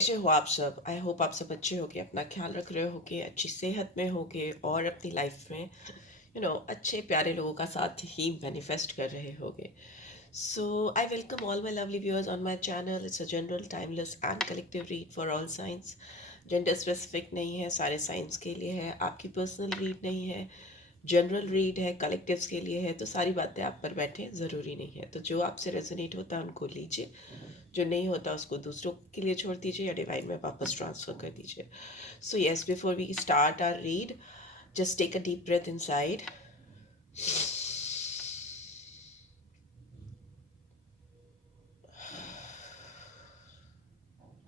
कैसे हो आप सब? आई होप आप सब अच्छे होगे, अपना ख्याल रख रहे होगे, अच्छी सेहत में होगे और अपनी लाइफ में अच्छे प्यारे लोगों का साथ ही मैनिफेस्ट कर रहे होगे. So I welcome all my lovely viewers on my channel. It's a general, timeless and collective read for all signs. Gender specific नहीं है, सारे साइंस के लिए है. आपकी पर्सनल रीड नहीं है, जनरल रीड है, कलेक्टिव्स के लिए है. तो सारी बातें आप पर बैठे ज़रूरी नहीं है. तो जो आपसे रेजोनेट होता है उनको लीजिए, जो नहीं होता उसको दूसरों के लिए छोड़ दीजिए या डिवाइन में वापस ट्रांसफ़र कर दीजिए. So yes, before we start our read, just take a deep breath inside.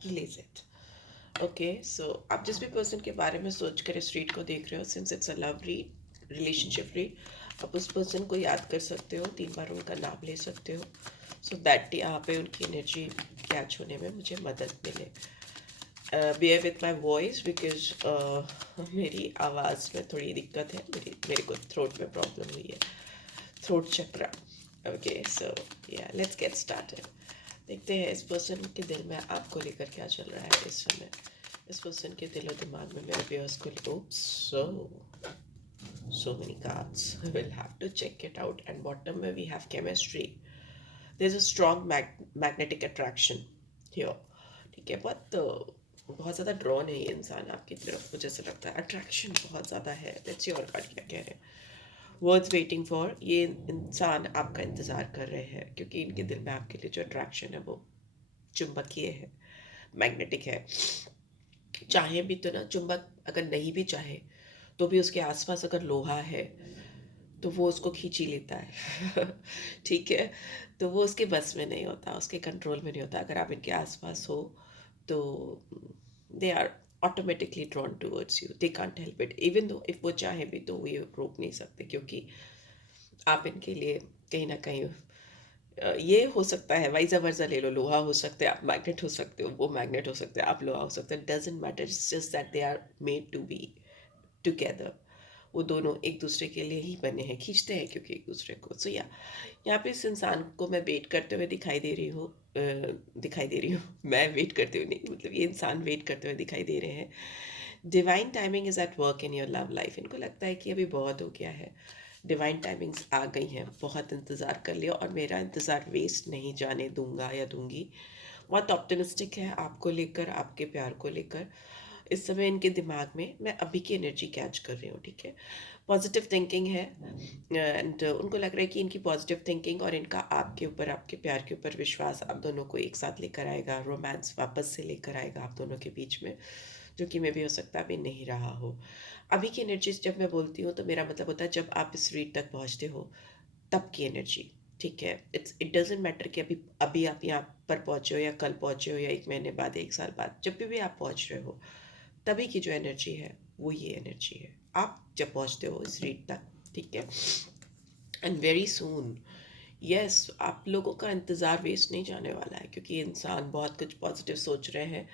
Release it. Okay, so आप जिस भी पर्सन के बारे में सोच कर इस रीड को देख रहे हो, since it's a love read, relationship read, आप उस पर्सन को याद कर सकते हो, 3 बार उनका नाम ले सकते हो, सो दैट यहाँ पे उनकी एनर्जी कैच होने में मुझे मदद मिले. Bear with my voice because मेरी आवाज़ में थोड़ी दिक्कत है, मेरे को थ्रोट में प्रॉब्लम हुई है, थ्रोट चक्रा. ओके, सो या लेट्स गेट स्टार्टेड. देखते हैं इस पर्सन के दिल में आपको लेकर क्या चल रहा है इस समय. इस पर्सन के दिलो दिमाग में मेरे व्यूअर्स को so many cards. We'll have to check it out. And bottom में we have chemistry. There's a strong magnetic attraction here. ठीक है, बहुत ज़्यादा ड्रॉन है ये इंसान आपकी तरफ, मुझे ऐसा लगता है. अट्रैक्शन बहुत ज़्यादा है. लेट्स सी और कार्ड क्या कह रहे हैं. वर्ड्स वेटिंग फॉर, ये इंसान आपका इंतज़ार कर रहे हैं क्योंकि इनके दिल में आपके लिए जो अट्रैक्शन है वो चुंबकीय है, मैग्नेटिक है. चाहे भी तो ना, चुंबक अगर नहीं भी चाहे तो भी उसके आसपास अगर लोहा है तो वो उसको खींच ही लेता है. ठीक है, तो वो उसके बस में नहीं होता, उसके कंट्रोल में नहीं होता. अगर आप इनके आसपास हो तो they are automatically drawn towards you. They can't help it, even though if वो चाहे भी तो वो ये रोक नहीं सकते, क्योंकि आप इनके लिए कहीं ना कहीं ये हो सकता है, वाइजा वर्जा ले लो, लोहा हो सकते हैं, आप मैग्नेट हो सकते हो, वो मैग्नेट हो सकते हैं, आप लोहा हो सकते हैं. Doesn't matter, it's just that they are made to be together. वो दोनों एक दूसरे के लिए ही बने हैं, खींचते हैं क्योंकि एक दूसरे को. सो या यहाँ पे इस इंसान को मैं वेट करते हुए दिखाई दे रही हूँ. दिखाई दे रही हूँ. मैं वेट करते हुए नहीं, मतलब ये इंसान वेट करते हुए दिखाई दे रहे हैं. Divine timing is at work in your love life. इनको लगता है कि अभी बहुत हो गया है, डिवाइन टाइमिंग्स आ गई हैं, बहुत इंतज़ार कर लिया और मेरा इंतज़ार वेस्ट नहीं जाने दूंगा या दूंगी. बहुत ऑप्टिमिस्टिक है आपको लेकर, आपके प्यार को लेकर. इस समय इनके दिमाग में मैं अभी की एनर्जी कैच कर रही हूँ. ठीक है, पॉजिटिव थिंकिंग है. एंड उनको लग रहा है कि इनकी पॉजिटिव थिंकिंग और इनका आपके ऊपर, आपके प्यार के ऊपर विश्वास आप दोनों को एक साथ लेकर आएगा, रोमांस वापस से लेकर आएगा आप दोनों के बीच में, जो कि मे भी हो सकता है अभी नहीं रहा हो. अभी की एनर्जीज जब मैं बोलती हूँ तो मेरा मतलब होता है जब आप इस रीड तक पहुँचते हो तब की एनर्जी. ठीक है, इट डजेंट मैटर कि अभी अभी आप यहाँ पर पहुँचे हो या कल पहुँचे हो या 1 महीने बाद, 1 साल बाद, जब भी आप पहुँच रहे हो तभी की जो एनर्जी है वो ये एनर्जी है आप जब पहुँचते हो इस रीड तक. ठीक है, एंड वेरी सून, यस, आप लोगों का इंतज़ार वेस्ट नहीं जाने वाला है, क्योंकि ये इंसान बहुत कुछ पॉजिटिव सोच रहे हैं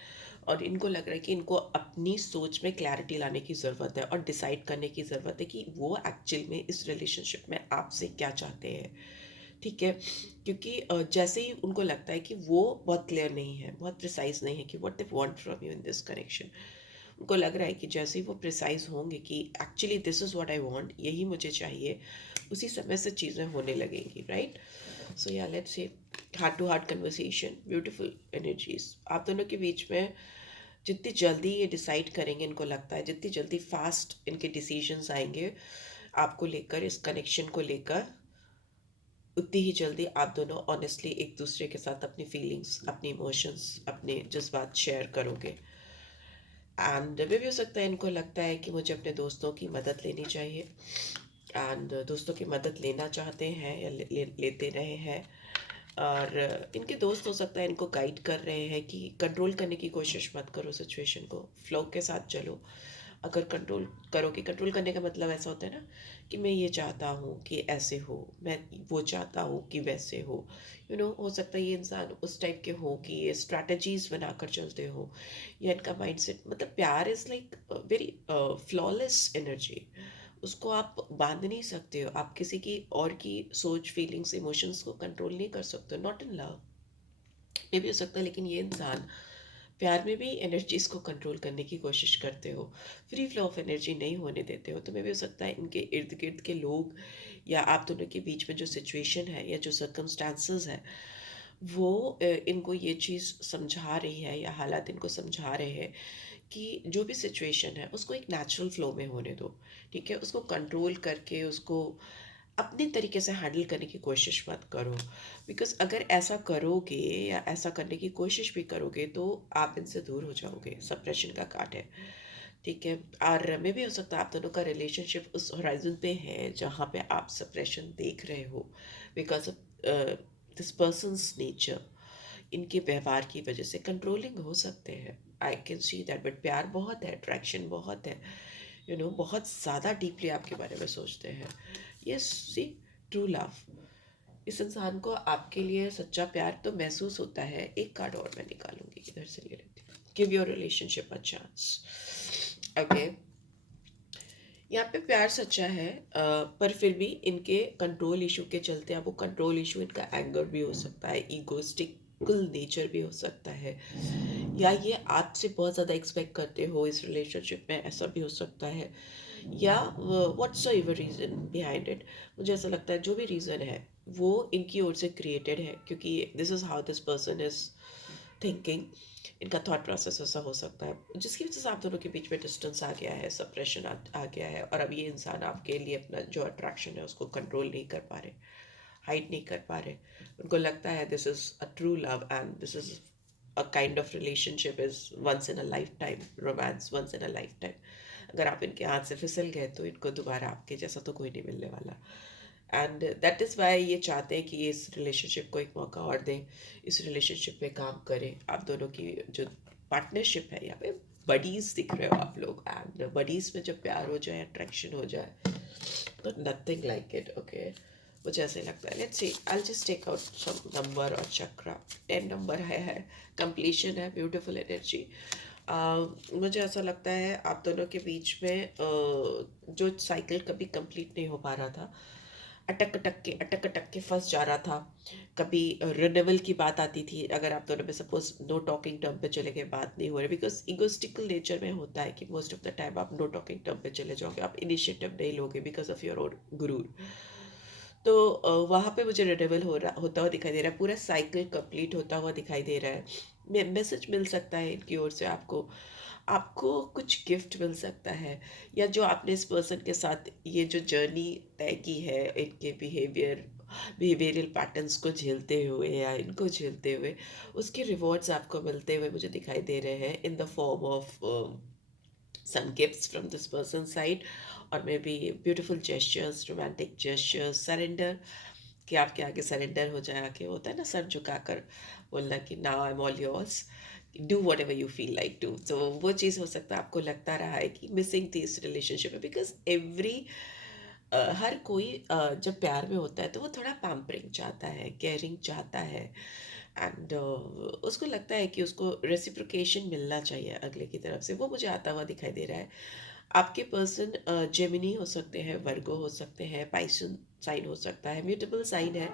और इनको लग रहा है कि इनको अपनी सोच में क्लैरिटी लाने की ज़रूरत है और डिसाइड करने की ज़रूरत है कि वो एक्चुअल में इस रिलेशनशिप में आपसे क्या चाहते हैं. ठीक है, क्योंकि जैसे ही उनको लगता है कि वो बहुत क्लियर नहीं है, बहुत प्रिसाइज नहीं है कि what they want from you in this connection. उनको लग रहा है कि जैसे ही वो प्रिसाइज होंगे कि actually this is what I want, यही मुझे चाहिए, उसी समय से चीज़ें होने लगेंगी. राइट, सो या let's say heart to heart conversation, beautiful energies आप दोनों के बीच में. जितनी जल्दी ये डिसाइड करेंगे, इनको लगता है जितनी जल्दी फास्ट इनके डिसीजंस आएंगे आपको लेकर, इस कनेक्शन को लेकर, उतनी ही जल्दी आप दोनों ऑनेस्टली एक दूसरे के साथ अपनी फीलिंग्स, अपनी इमोशंस, अपने जज्बात शेयर करोगे. एंड मे भी हो सकता है इनको लगता है कि मुझे अपने दोस्तों की मदद लेनी चाहिए, एंड दोस्तों की मदद लेना चाहते हैं या लेते रहे हैं. और इनके दोस्त हो सकता है इनको गाइड कर रहे हैं कि कंट्रोल करने की कोशिश मत करो सिचुएशन को, फ्लो के साथ चलो. अगर कंट्रोल करोगे, कंट्रोल करने का मतलब ऐसा होता है ना कि मैं ये चाहता हूँ कि ऐसे हो, मैं वो चाहता हूँ कि वैसे हो. हो सकता है ये इंसान उस टाइप के हो कि ये स्ट्रैटेजीज बनाकर चलते हो, या इनका माइंडसेट, मतलब प्यार is like very flawless energy. उसको आप बांध नहीं सकते हो, आप किसी की और की सोच, फीलिंग्स, इमोशंस को कंट्रोल नहीं कर सकते, नॉट इन लव. ये भी हो सकता है, लेकिन ये इंसान प्यार में भी एनर्जीज को कंट्रोल करने की कोशिश करते हो, फ्री फ्लो ऑफ एनर्जी नहीं होने देते हो, तो मे भी हो सकता है इनके इर्द गिर्द के लोग या आप दोनों के बीच में जो सिचुएशन है या जो सर्कमस्टांसेस है वो इनको ये चीज़ समझा रही है या हालात इनको समझा रहे हैं कि जो भी सिचुएशन है उसको एक नेचुरल फ्लो में होने दो। ठीक है, उसको कंट्रोल करके उसको अपने तरीके से हैंडल करने की कोशिश मत करो, बिकॉज अगर ऐसा करोगे या ऐसा करने की कोशिश भी करोगे तो आप इनसे दूर हो जाओगे, सप्रेशन का काट है। ठीक है, और मे भी हो सकता है आप दोनों का रिलेशनशिप उस होराइजन पे है जहाँ पे आप सप्रेशन देख रहे हो because of this persons nature. इनके व्यवहार की वजह से कंट्रोलिंग हो सकते हैं, I can see that, but प्यार बहुत है, अट्रैक्शन बहुत है, बहुत ज़्यादा डीपली आपके बारे में सोचते हैं। यस, सी, ट्रू लव, इस इंसान को आपके लिए सच्चा प्यार तो महसूस होता है। एक कार्ड और मैं निकालूंगी, इधर से ले लेती हूँ। Give your relationship a chance. Okay, यहाँ पे प्यार सच्चा है, पर फिर भी इनके कंट्रोल इशू के चलते, अब वो कंट्रोल इशू इनका एंगर भी हो सकता है, ईगोइस्टिकल नेचर भी हो सकता है, या ये आपसे बहुत ज़्यादा एक्सपेक्ट करते हो इस रिलेशनशिप में, ऐसा भी हो सकता है, या what's ever reason behind it. मुझे ऐसा लगता है जो भी रीज़न है वो इनकी ओर से क्रिएटेड है, क्योंकि this is how this person is thinking. इनका थॉट प्रोसेस ऐसा हो सकता है जिसकी वजह से आप दोनों के बीच में डिस्टेंस आ गया है, सप्रेशन आ गया है, और अब ये इंसान आपके लिए अपना जो अट्रैक्शन है उसको कंट्रोल नहीं कर पा रहे, हाइड नहीं कर पा रहे। उनको लगता है this is a true love and this is a kind of relationship, is once in a lifetime romance, once in a lifetime. अगर आप इनके हाथ से फिसल गए तो इनको दोबारा आपके जैसा तो कोई नहीं मिलने वाला। एंड दैट इज़ वाई ये चाहते हैं कि ये इस रिलेशनशिप को एक मौका और दें, इस रिलेशनशिप पे काम करें। आप दोनों की जो पार्टनरशिप है, यहाँ पे बडीज दिख रहे हो आप लोग, एंड बडीज में जब प्यार हो जाए, अट्रैक्शन हो जाए, तो नथिंग लाइक इट। ओके, मुझे ऐसे लगता है। Let's see, I just take out some number और चक्रा। 10 नंबर है, कंप्लीशन है, ब्यूटीफुल एनर्जी। मुझे ऐसा लगता है आप दोनों के बीच में जो साइकिल कभी कंप्लीट नहीं हो पा रहा था, अटक अटक के फंस जा रहा था, कभी रिन्यूअल की बात आती थी, अगर आप दोनों में सपोज नो टॉकिंग टर्म पे चले गए, बात नहीं हो रही, बिकॉज इगोस्टिकल नेचर में होता है कि मोस्ट ऑफ द टाइम आप नो टॉकिंग टर्म पे चले जाओगे, आप इनिशिएटिव नहीं लोगे बिकॉज ऑफ योर ओन गुरूर। तो वहाँ पे मुझे रिन्यूअल होता हुआ दिखाई दे रहा है, पूरा साइकिल कंप्लीट होता हुआ दिखाई दे रहा है। मैसेज मिल सकता है इनकी ओर से आपको, आपको कुछ गिफ्ट मिल सकता है, या जो आपने इस पर्सन के साथ ये जो जर्नी तय की है, इनके बिहेवियरल पैटर्न्स को झेलते हुए या इनको झेलते हुए, उसके रिवॉर्ड्स आपको मिलते हुए मुझे दिखाई दे रहे हैं in the form of some gifts from this person's side, or maybe beautiful gestures, romantic gestures, surrender, कि आपके आगे सरेंडर हो जाए, आके होता है ना सर झुकाकर बोलना कि now I am all yours, do whatever you feel like to. तो वो चीज़ हो सकता है आपको लगता रहा है कि मिसिंग थी इस रिलेशनशिप में, बिकॉज हर कोई जब प्यार में होता है तो वो थोड़ा पैम्परिंग चाहता है, केयरिंग चाहता है, एंड उसको लगता है कि उसको रेसिप्रोकेशन मिलना चाहिए अगले की तरफ से। वो मुझे आता हुआ दिखाई दे रहा है। आपके पर्सन जेमिनी हो सकते हैं, वर्गो हो सकते हैं, पाइसन साइन हो सकता है, म्यूटेबल साइन है,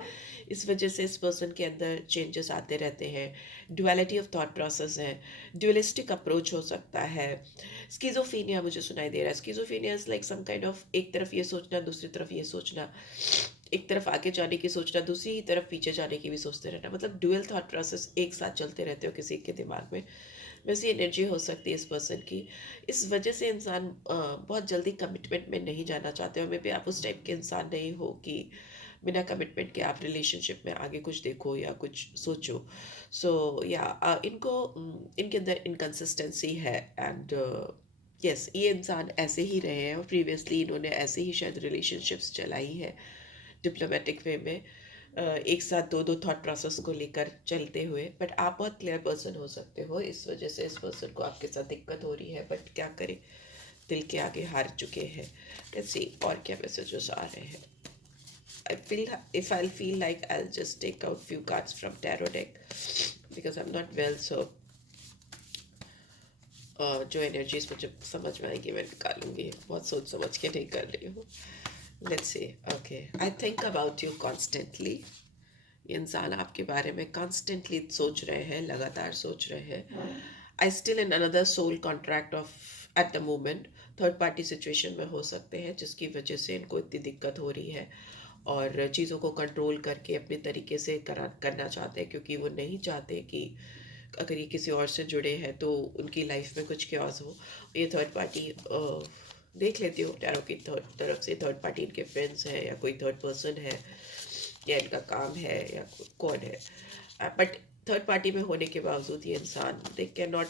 इस वजह से इस पर्सन के अंदर चेंजेस आते रहते हैं, ड्युअलिटी ऑफ थॉट प्रोसेस है, ड्युअलिस्टिक अप्रोच हो सकता है, स्किज़ोफ्रेनिया मुझे सुनाई दे रहा है। Schizophrenia is like some kind of, एक तरफ ये सोचना, दूसरी तरफ ये सोचना, एक तरफ आगे जाने की सोचना, दूसरी तरफ पीछे जाने की भी सोचते रहना, मतलब ड्यूअल थॉट प्रोसेस एक साथ चलते रहते हो किसी के दिमाग में। वैसी एनर्जी हो सकती है इस पर्सन की। इस वजह से इंसान बहुत जल्दी कमिटमेंट में नहीं जाना चाहते हो। मे बी आप उस टाइप के इंसान नहीं हो कि बिना कमिटमेंट के आप रिलेशनशिप में आगे कुछ देखो या कुछ सोचो। सो या इनके अंदर इनकन्सिस्टेंसी है, एंड यस, ये इंसान ऐसे ही रहे हैं और प्रीवियसली इन्होंने ऐसे ही शायद रिलेशनशिप्स चलाई है डिप्लोमेटिक वे में, एक साथ दो दो थॉट प्रोसेस को लेकर चलते हुए। बट आप बहुत क्लियर पर्सन हो सकते हो, इस वजह से इस पर्सन को आपके साथ दिक्कत हो रही है, बट क्या करें, दिल के आगे हार चुके हैं। लेट्स सी और क्या मैसेजेस आ रहे हैं। I feel, if I'll feel like, I'll just take out few cards from tarot deck because I'm not well, so जो एनर्जीज मुझे समझ में आएगी मैं निकालूंगी, बहुत सोच समझ के नहीं कर रही हूँ। Let's see. Okay, I think about you constantly. ये इंसान आपके बारे में कॉन्स्टेंटली सोच रहे हैं, लगातार सोच रहे हैं। I still in another soul contract of at the moment. Third party situation में हो सकते हैं जिसकी वजह से इनको इतनी दिक्कत हो रही है, और चीज़ों को कंट्रोल करके अपने तरीके से करना चाहते हैं, क्योंकि वो नहीं चाहते कि अगर ये किसी और से जुड़े हैं तो उनकी लाइफ में कुछ क्योस हो। ये थर्ड पार्टी देख लेती हो टैरो की तरफ से, थर्ड पार्टी इनके फ्रेंड्स हैं या कोई थर्ड पर्सन है या इनका काम है या कौन है, बट थर्ड पार्टी में होने के बावजूद ये इंसान they can not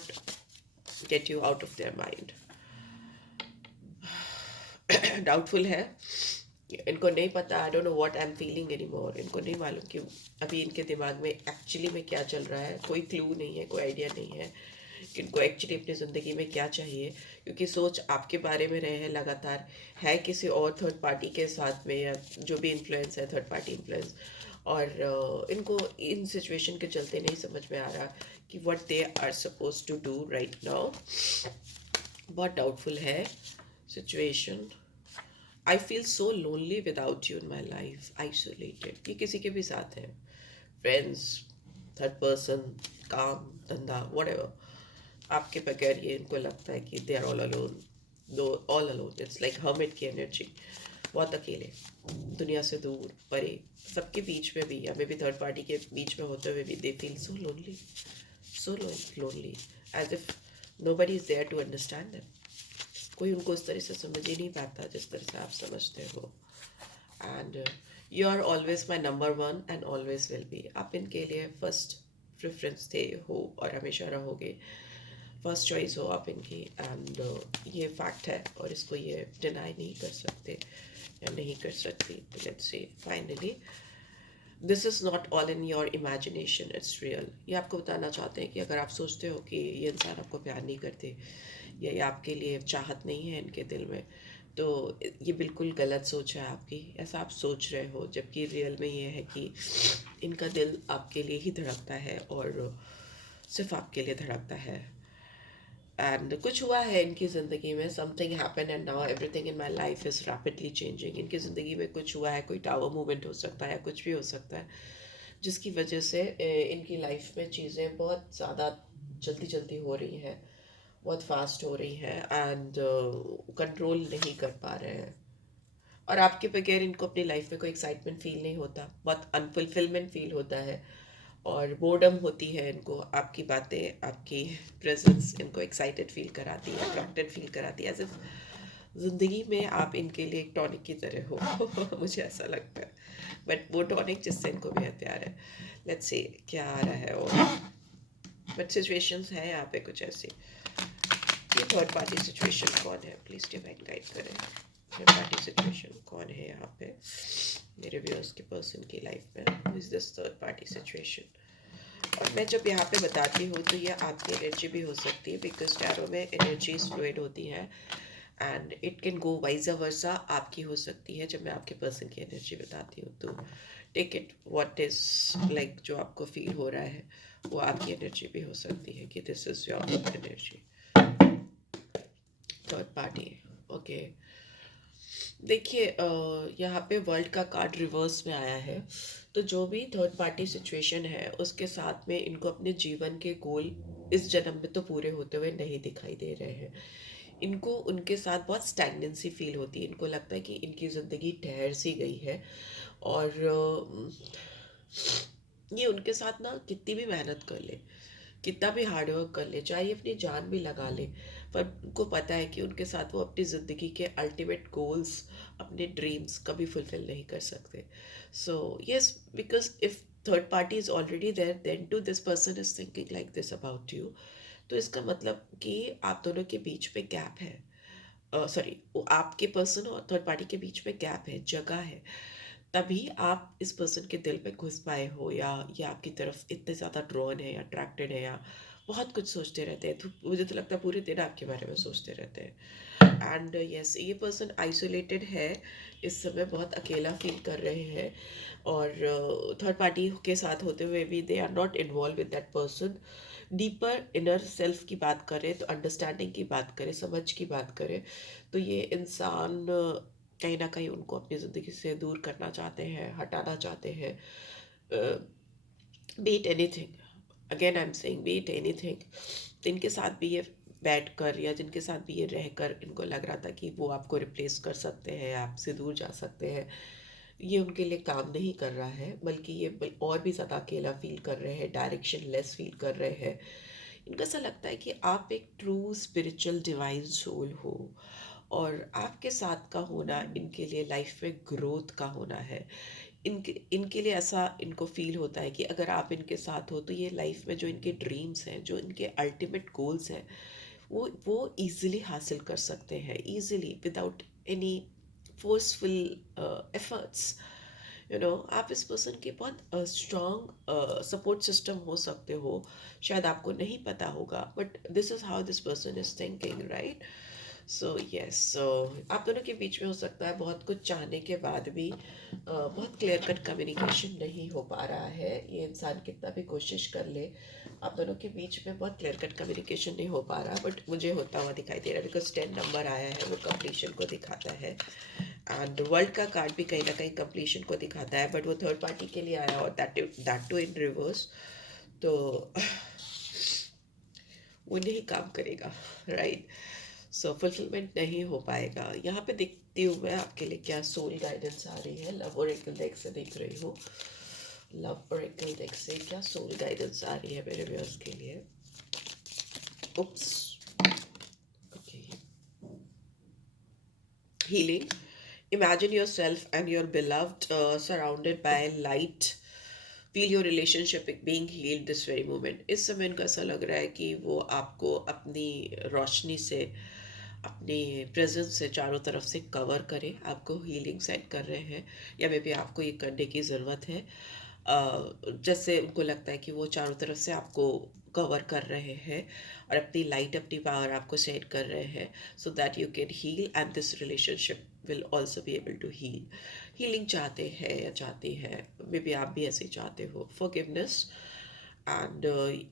get you out of their mind. Doubtful है, इनको नहीं पता, I don't know what I am feeling any more. इनको नहीं मालूम कि अभी इनके दिमाग में एक्चुअली में क्या चल रहा है, कोई क्लू नहीं है, कोई आइडिया नहीं है कि इनको एक्चुअली अपनी ज़िंदगी में क्या चाहिए, क्योंकि सोच आपके बारे में रहे हैं लगातार, है किसी और थर्ड पार्टी के साथ में, या जो भी इन्फ्लुएंस है थर्ड पार्टी इन्फ्लुएंस। और इनको इन सिचुएशन के चलते नहीं समझ में आ रहा कि what they are suppose to do right now. बहुत डाउटफुल है situation. I feel so lonely without you in my life, isolated. ये किसी के भी साथ है, फ्रेंड्स, थर्ड पर्सन, काम धंधा whatever, आपके बगैर ये इनको लगता है कि दे आर ऑल अलोन, दो all alone, it's like hermit की एनर्जी, बहुत अकेले, दुनिया से दूर परे, सबके बीच में भी या मे बी थर्ड पार्टी के बीच में होते हुए भी they feel so lonely, so lonely, as if nobody is there to understand them। कोई उनको उस तरह से समझ ही नहीं पाता जिस तरह से आप समझते हो। And you are always my number one and always will be. आप इनके लिए फर्स्ट प्रेफरेंस थे, हो और हमेशा रहोगे, फर्स्ट चॉइस हो आप इनकी। एंड ये फैक्ट है और इसको ये डिनाई नहीं कर सकते या नहीं कर सकती। Let's say finally this is not all in your imagination, it's real. ये आपको बताना चाहते हैं कि अगर आप सोचते हो कि ये इंसान आपको प्यार नहीं करते या ये आपके लिए चाहत नहीं है इनके दिल में, तो ये बिल्कुल गलत सोच है आपकी, ऐसा आप सोच रहे हो, जबकि रियल में ये है कि इनका दिल आपके लिए ही धड़कता है और सिर्फ आपके लिए धड़कता है। एंड कुछ हुआ है इनकी ज़िंदगी में, something happen and now everything in my life is rapidly changing. इनकी ज़िंदगी में कुछ हुआ है, कोई टावर मूवमेंट हो सकता है, कुछ भी हो सकता है, जिसकी वजह से इनकी लाइफ में चीज़ें बहुत ज़्यादा जल्दी जल्दी हो रही हैं, बहुत फास्ट हो रही हैं, एंड कंट्रोल नहीं कर पा रहे हैं। और आपके बगैर इनको अपनी लाइफ में कोई एक्साइटमेंट फील नहीं होता, बहुत अनफुलफिलमेंट फील होता है और बोर्डम होती है इनको। आपकी बातें, आपकी प्रेजेंस इनको एक्साइटेड फील कराती है, अट्रैक्टेड फील कराती है, एज इफ ज़िंदगी में आप इनके लिए एक टॉनिक की तरह हो। मुझे ऐसा लगता है, बट वो टॉनिक जिससे इनको बेहद प्यार है। लेट्स से क्या आ रहा है, और बट सिचुएशंस है यहाँ पे कुछ ऐसी। ये थर्ड पार्टी सिचुएशन कौन है, प्लीज़ डिवाइन गाइड करें। थर्ड पार्टी सिचुएशन कौन है यहाँ पे मेरे व्यूअर्स के पर्सन की लाइफ में, is this third party situation. और मैं जब यहाँ पे बताती हूँ तो ये आपकी एनर्जी भी हो सकती है, बिकॉज टैरो में एनर्जीज फ्लूइड होती हैं, and it can go wise वर्सा, आपकी हो सकती है। जब मैं आपके पर्सन की एनर्जी बताती हूँ तो take it what is like, जो आपको फील हो रहा है वो आपकी एनर्जी भी हो सकती है कि this is your energy. Third party, okay. देखिए यहाँ पे वर्ल्ड का कार्ड रिवर्स में आया है, तो जो भी थर्ड पार्टी सिचुएशन है उसके साथ में इनको अपने जीवन के गोल इस जन्म में तो पूरे होते हुए नहीं दिखाई दे रहे हैं। इनको उनके साथ बहुत स्टैग्नेंसी फील होती है, इनको लगता है कि इनकी ज़िंदगी ठहर सी गई है, और ये उनके साथ ना कितनी भी मेहनत कर ले, कितना भी हार्डवर्क कर ले, चाहे ये अपनी जान भी लगा ले, पर उनको पता है कि उनके साथ वो अपनी ज़िंदगी के अल्टीमेट गोल्स, अपने ड्रीम्स कभी फुलफिल नहीं कर सकते। So yes, because if third party is already there, then to this person is thinking like this about you. तो इसका मतलब कि आप दोनों के बीच में गैप है, सॉरी, आपके पर्सन और थर्ड पार्टी के बीच में गैप है, जगह है, तभी आप इस पर्सन के दिल में घुस पाए हो, या ये आपकी तरफ इतने ज़्यादा ड्रॉन है या अट्रैक्टेड है, या बहुत कुछ सोचते रहते हैं। तो मुझे तो लगता है पूरे दिन आपके बारे में सोचते रहते हैं। एंड यस, ये पर्सन आइसोलेटेड है, इस समय बहुत अकेला फील कर रहे हैं, और थर्ड पार्टी के साथ होते हुए भी they are not involve with that person. Deeper inner self की बात करें तो, अंडरस्टैंडिंग की बात करें, समझ की बात करें, तो ये इंसान कहीं ना कहीं उनको अपनी ज़िंदगी से दूर करना चाहते हैं, हटाना चाहते हैं, beat anything. Again I am saying be it anything, जिनके साथ भी ये बैठ कर या जिनके साथ भी ये रहकर इनको लग रहा था कि वो आपको रिप्लेस कर सकते हैं, आपसे दूर जा सकते हैं, ये उनके लिए काम नहीं कर रहा है, बल्कि ये और भी ज़्यादा अकेला फील कर रहे हैं, डायरेक्शन लेस फील कर रहे हैं। इनको ऐसा लगता है कि आप एक ट्रू स्पिरिचुअल डिवाइन सोल हो, और आपके साथ का होना इनके लिए लाइफ में ग्रोथ का होना है। इनके इनके लिए ऐसा इनको फील होता है कि अगर आप इनके साथ हो तो ये लाइफ में जो इनके ड्रीम्स हैं, जो इनके अल्टीमेट गोल्स हैं, वो इजीली हासिल कर सकते हैं, easily without any forceful efforts. आप इस पर्सन के बहुत स्ट्रॉन्ग सपोर्ट सिस्टम हो सकते हो, शायद आपको नहीं पता होगा, but this is how this person is thinking, right? So yes, so आप दोनों के बीच में हो सकता है बहुत कुछ चाहने के बाद भी बहुत क्लियर कट कम्युनिकेशन नहीं हो पा रहा है। ये इंसान कितना भी कोशिश कर ले, आप दोनों के बीच में बहुत क्लियर कट कम्युनिकेशन नहीं हो पा रहा, बट मुझे होता हुआ दिखाई दे रहा है, बिकॉज 10 नंबर आया है, वो कंप्लीशन को दिखाता है। एंड वर्ल्ड का कार्ड भी कहीं ना कहीं कंप्लीशन को दिखाता है, बट वो थर्ड पार्टी के लिए आया, और दैट टू इन रिवर्स। तो वो नहीं काम करेगा, राइट? सो फुलफिलमेंट नहीं हो पाएगा। यहाँ पे देखती हूँ मैं आपके लिए क्या सोल गाइडेंस आ रही है, लव ओरेकल डेक से देख रही हूँ। लव ओरेकल डेक से क्या सोल गाइडेंस आ रही है मेरे व्यूअर्स के लिए? उप्स, okay. Healing. Imagine yourself and your beloved surrounded by light. Feel your relationship being healed this very moment. इस समय इनको ऐसा लग रहा है कि वो आपको अपनी रोशनी से, अपनी प्रेजेंस से चारों तरफ से कवर करें, आपको हीलिंग सेंड कर रहे हैं, या मे बी आपको ये करने की ज़रूरत है। जैसे उनको लगता है कि वो चारों तरफ से आपको कवर कर रहे हैं और अपनी लाइट, अपनी पावर आपको सेंड कर रहे हैं, so that you can heal and this relationship will also be able to heal. Healing चाहते हैं या चाहती हैं, मे बी आप भी ऐसे ही चाहते हो, फॉरगिवनेस। एंड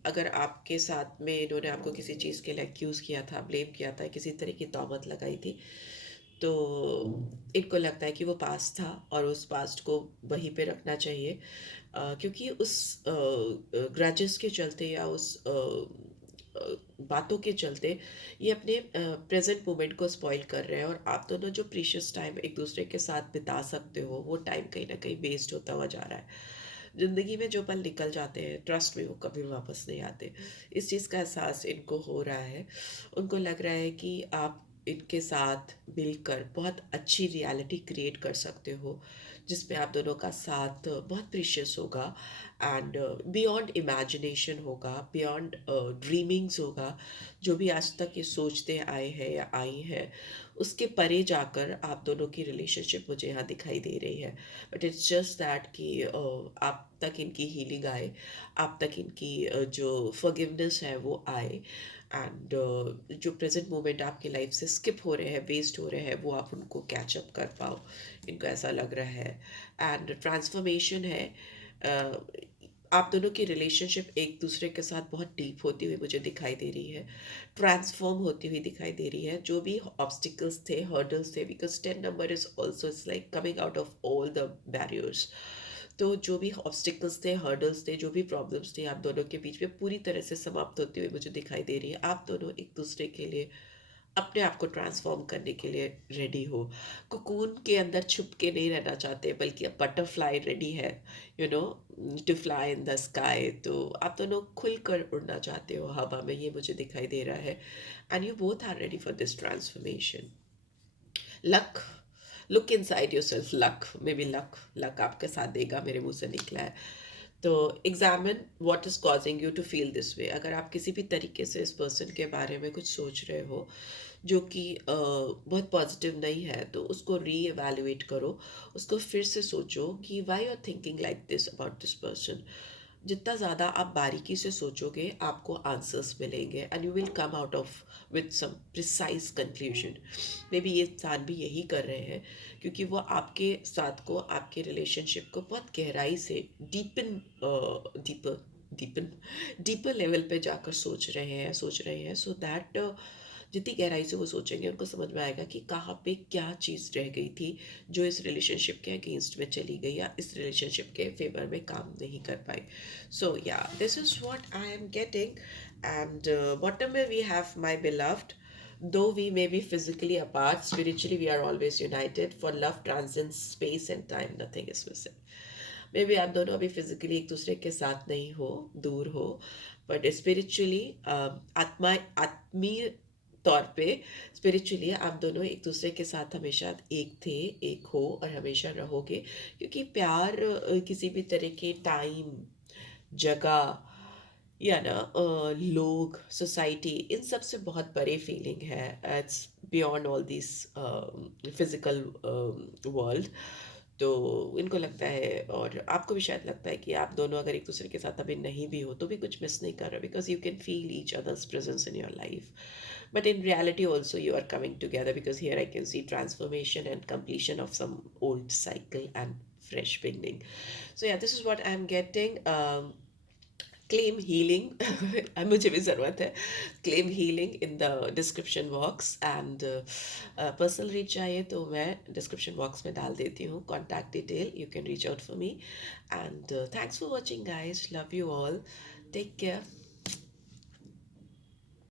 अगर आपके साथ में इन्होंने आपको किसी चीज़ के लिए एक्यूज़ किया था, ब्लेम किया था, किसी तरह की तहमत लगाई थी, तो इनको लगता है कि वो पास्ट था और उस पास्ट को वहीं पे रखना चाहिए, क्योंकि उस ग्रजेस के चलते या उस बातों के चलते ये अपने प्रेजेंट मोमेंट को स्पॉइल कर रहे हैं, और आप दोनों जो प्रीशियस टाइम एक दूसरे के साथ बिता सकते हो, वो टाइम कहीं ना कहीं वेस्ट होता हुआ जा रहा है। ज़िंदगी में जो पल निकल जाते हैं, ट्रस्ट में वो कभी वापस नहीं आते। इस चीज़ का एहसास इनको हो रहा है। उनको लग रहा है कि आप इनके साथ मिलकर बहुत अच्छी रियलिटी क्रिएट कर सकते हो, जिसमें आप दोनों का साथ बहुत प्रीशियस होगा, एंड बियॉन्ड इमेजिनेशन होगा, बियॉन्ड ड्रीमिंग्स होगा। जो भी आज तक ये सोचते आए हैं या आई हैं, उसके परे जाकर आप दोनों की रिलेशनशिप मुझे यहाँ दिखाई दे रही है। बट इट्स जस्ट दैट कि आप तक इनकी हीलिंग आए, आप तक इनकी जो फॉरगिवनेस है वो आए, एंड जो प्रेजेंट मोमेंट आपकी लाइफ से स्किप हो रहे हैं, वेस्ट हो रहे हैं, वो आप उनको कैचअप कर पाओ, इनको ऐसा लग रहा है। एंड ट्रांसफॉर्मेशन है। अ, आप दोनों की रिलेशनशिप एक दूसरे के साथ बहुत डीप होती हुई मुझे दिखाई दे रही है, ट्रांसफॉर्म होती हुई दिखाई दे रही है। जो भी ऑब्स्टिकल्स थे, हर्डल्स थे, because 10 number is also is like coming out of all the barriers. तो जो भी ऑब्स्टिकल्स थे, हर्डल्स थे, जो भी प्रॉब्लम्स थे, आप दोनों के बीच में पूरी तरह से समाप्त होती हुई मुझे दिखाई दे रही है। आप दोनों एक दूसरे के लिए अपने आप को ट्रांसफॉर्म करने के लिए रेडी हो। कोकून के अंदर छुप के नहीं रहना चाहते, बल्कि अब बटरफ्लाई रेडी है, you know, to fly in the sky. तो आप दोनों खुलकर उड़ना चाहते हो हवा में, ये मुझे दिखाई दे रहा है। And you both are ready for this transformation. Luck, look inside yourself, luck, maybe luck, luck आपके साथ देगा, मेरे मुंह से निकला है। तो examine what is causing you to feel this way. अगर आप किसी भी तरीके से इस पर्सन के बारे में कुछ सोच रहे हो जो कि बहुत पॉजिटिव नहीं है, तो उसको री एवेल्युएट करो, उसको फिर से सोचो कि why you are thinking like this about this person. जितना ज़्यादा आप बारीकी से सोचोगे, आपको आंसर्स मिलेंगे, and you will come out of with some precise conclusion. Maybe ये इंसान भी यही कर रहे हैं, क्योंकि वो आपके साथ को, आपके रिलेशनशिप को बहुत गहराई से डीपर डीपर लेवल पे जाकर सोच रहे हैं, सो दैट जितनी गहराई से वो सोचेंगे उनको समझ में आएगा कि कहाँ पे क्या चीज़ रह गई थी जो इस रिलेशनशिप के अगेंस्ट में चली गई या इस रिलेशनशिप के फेवर में काम नहीं कर पाई. So yeah this is what I am getting. And bottom में we have my beloved. Though we may be physically apart, spiritually we are always united. For love transcends space and time, nothing is missing. May be आप दोनों अभी physically एक दूसरे के साथ नहीं हो, दूर हो, बट स्पिरिचुअली आत्मीय तौर पे स्पिरिचुअली आप दोनों एक दूसरे के साथ हमेशा एक थे, एक हो और हमेशा रहोगे. क्योंकि प्यार किसी भी तरह के टाइम, जगह या ना लोग, सोसाइटी, इन सब से बहुत बड़े फीलिंग है. It's beyond all this physical world. तो इनको लगता है और आपको भी शायद लगता है कि आप दोनों अगर एक दूसरे के साथ अभी नहीं भी हो तो भी कुछ मिस नहीं कर रहे, because you can feel each others presence in your life. But in reality also you are coming together, because here I can see transformation and completion of some old cycle and fresh beginning. So yeah, this is what I'm getting. Claim healing. मुझे भी ज़रूरत है. Claim healing in the description box. And personal reach चाहिए तो मैं description box में डाल देती हूँ contact detail. You can reach out for me. And thanks for watching guys. Love you all. Take care.